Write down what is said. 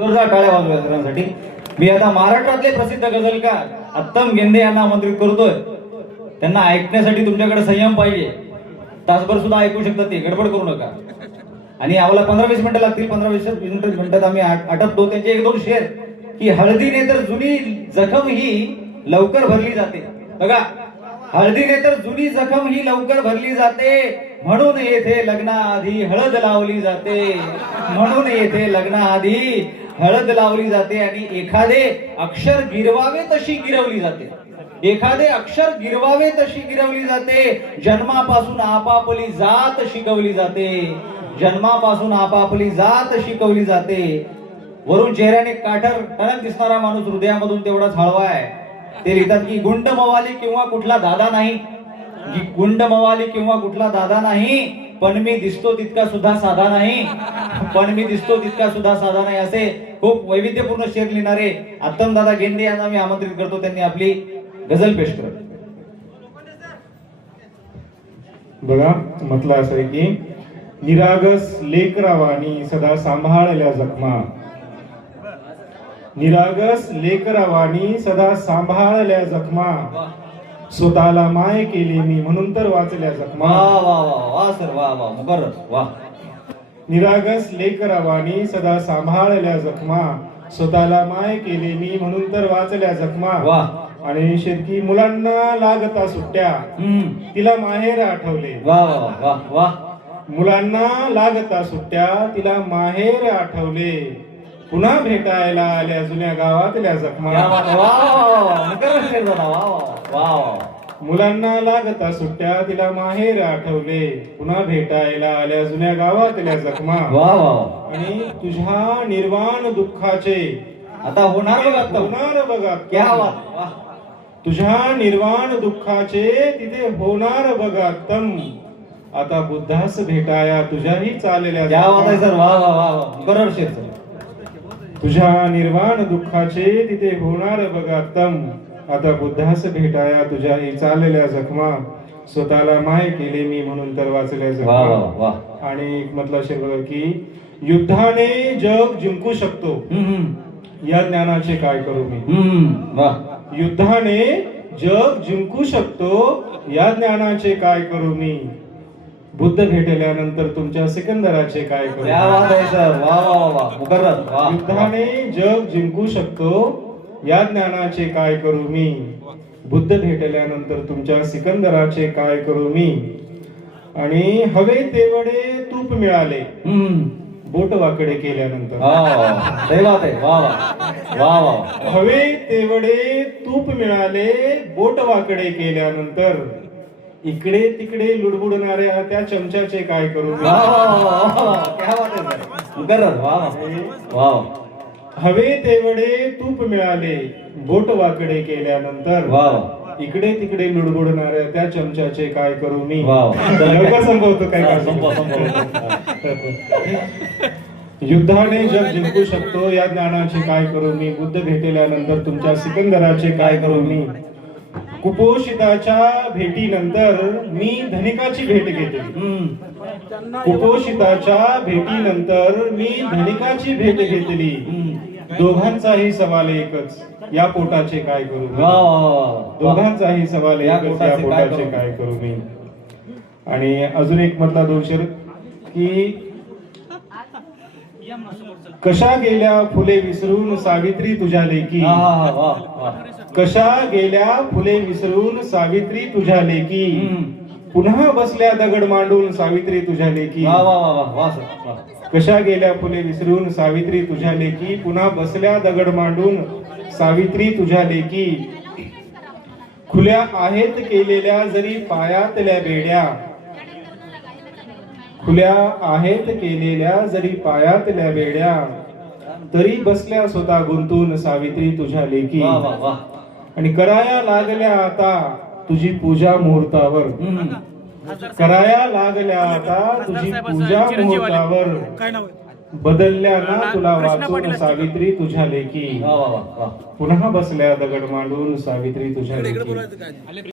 जोरदार टाळ्या वाजवण्यासाठी मी आता महाराष्ट्रातले प्रसिद्ध गझलकार अत्तम गेंदे यांना आमंत्रित करतोय. त्यांना ऐकण्यासाठी तुमच्याकडे संयम पाहिजे. तासभर सुद्धा ऐकू शकतात ते. गडबड करू नका. आणि आम्हाला पंधरा वीस मिनिटं लागतील. पंधरा वीस वीस मिनिटात आम्ही आटपतो. त्यांचे एक दोन शेर की हळदीने तर जुनी जखम ही लवकर भरली जाते. बघा हळदीने तर जुनी जखम ही लवकर भरली जाते. म्हणून येथे लग्नाआधी हळद लावली जाते. म्हणून येथे लग्नाआधी हळद लावली जाते आणि एखादे अक्षर गिरवावे तशी गिरवली जाते. एखादे अक्षर गिरवावे तशी गिरवली जाते. जन्मापासून आपापली जात शिकवली जाते. जन्मापासून आपापली जात शिकवली जाते. वरून चेहऱ्याने काठर टणक दिसणारा माणूस हृदयामधून तेवढाच हळवा आहे. ते लिहितात की गुंड मवाली किंवा कुठला दादा नाही. गुंड मवाली किंवा कुठला दादा नाही. पण मी दिसतो तितका सुद्धा साधा नाही. पण मी दिसतो तितका सुद्धा साधा नाही. असे खूप वैविध्यपूर्ण शेर लिहिणारे आत्तम दादा गेंडे यांना मी आमंत्रित करतो. त्यांनी आपली गझल पेश करत बघा म्हटलं असं आहे की निरागस लेकरावानी सदा सांभाळल्या जखमा. निरागस लेकरावानी सदा सांभाळल्या जखमा. स्वतःला माय केली मी म्हणून तर वाचल्या वा जखमा वा वा वा सर वा वा मुकर्र वा निरागस लेकरावानी सदा सांभाळल्या जखमा स्वतःला माय केली मी म्हणून तर वाचल्या जखमा वा आणि शेतकी मुलांना लागता सुट्ट्या हम्म तिला माहेर आठवले वा वा वा वा मुलांना लागता सुट्ट्या तिला माहेर आठवले पुन्हा भेटायला आल्या जुन्या गावातल्या जखमा मुलांना लागता सुट्ट्या तिला माहेर आठवले. पुन्हा भेटायला आल्या जुन्या गावातल्या जखमा. वा वा आणि तुझ्या निर्वाण दुःखाचे. आता होणार बघा आता. होणार बघा. क्या वा. तुझ्या निर्वाण दुःखाचे तिथे होणार बघा तम आता बुद्धास भेटाया तुझ्याही चाललेल्या क्या बात आहे जखमा. सर. वा वा वा वा. मुकर्र शेर सर. तुझ्या निर्वाण दुःखाचे तिथे होणार बघा तम आता बुद्धास भेटाया तुझ्या ही चाललेल्या जखमा स्वतःला माय केले मी म्हणून तर वाचल्या जखमा. आणि एक म्हटलं असेल बघा की युद्धाने जग जिंकू शकतो. या ज्ञानाचे काय करू मी? युद्धाने जग जिंकू शकतो या ज्ञानाचे काय करू मी? बुद्ध भेटल्यानंतर तुमच्या सिकंदराचे काय करू? युद्धाने जग जिंकू शकतो या ज्ञानाचे काय करू मी? बुद्ध भेटल्यानंतर तुमच्या सिकंदराचे काय करू मी? आणि हवे तेवढे तूप मिळाले. बोट वाकडे केल्यानंतर. हवे तेवढे तूप मिळाले बोट वाकडे केल्यानंतर. इकडे तिकडे लुडबुडणाऱ्या त्या चमच्याचे काय करू मी? वा. हवे तेवढे तूप मिळाले. बोट वाकडे केल्यानंतर इकडे तिकडे लुडबुडणाऱ्या त्या चमच्याचे काय करू मी? वाव. लवकर संपवतो काय काय संपव, संपव. युद्धाने जग जिंकू शकतो या ज्ञानाचे काय करू मी? बुद्ध भेटल्यानंतर तुमच्या सिकंदराचे काय करू मी? कुपोषिताच्या भेटीनंतर मी धनिकाची भेट घेतली कुपोषिताच्या भेटीनंतर मी धनिकाची भेट घेतली. दोघांचाही सवाल एकच या पोटाचे काय करू. दोघांचाही सवाल एकच या पोटाचे काय करू? मी आणि अजून एक म्हटला दोन शर की कशा गेल्या फुले विसरून सावित्री तुझ्या लेकी. कशा गेल्या फुले विसरून सावित्री तुझ्या लेकी. पुन्हा बसल्या दगड मांडून सावित्री तुझ्या लेकी. वा वा वा वा वा सर. वा. कशा गेल्या फुले विसरून सावित्री तुझ्या लेकी? पुन्हा बसल्या दगड मांडून सावित्री तुझ्या लेकी. खुल्या आहेत केलेल्या जरी पायातल्या बेड्या. खुल्या आहेत केलेल्या जरी पायातल्या बेड्या. तरी बसल्या स्वतः गुंतून सावित्री तुझ्या वा. आणि कराया लागल्या आता तुझी पूजा मुहूर्तावर. कराया लागल्या आता तुझी पूजा मुहूर्तावर. काय नाव आहे? बदलल्या ना तुला वाचून सावित्री तुझ्या वा पुन्हा बसल्या दगड मांडून सावित्री तुझ्या काय?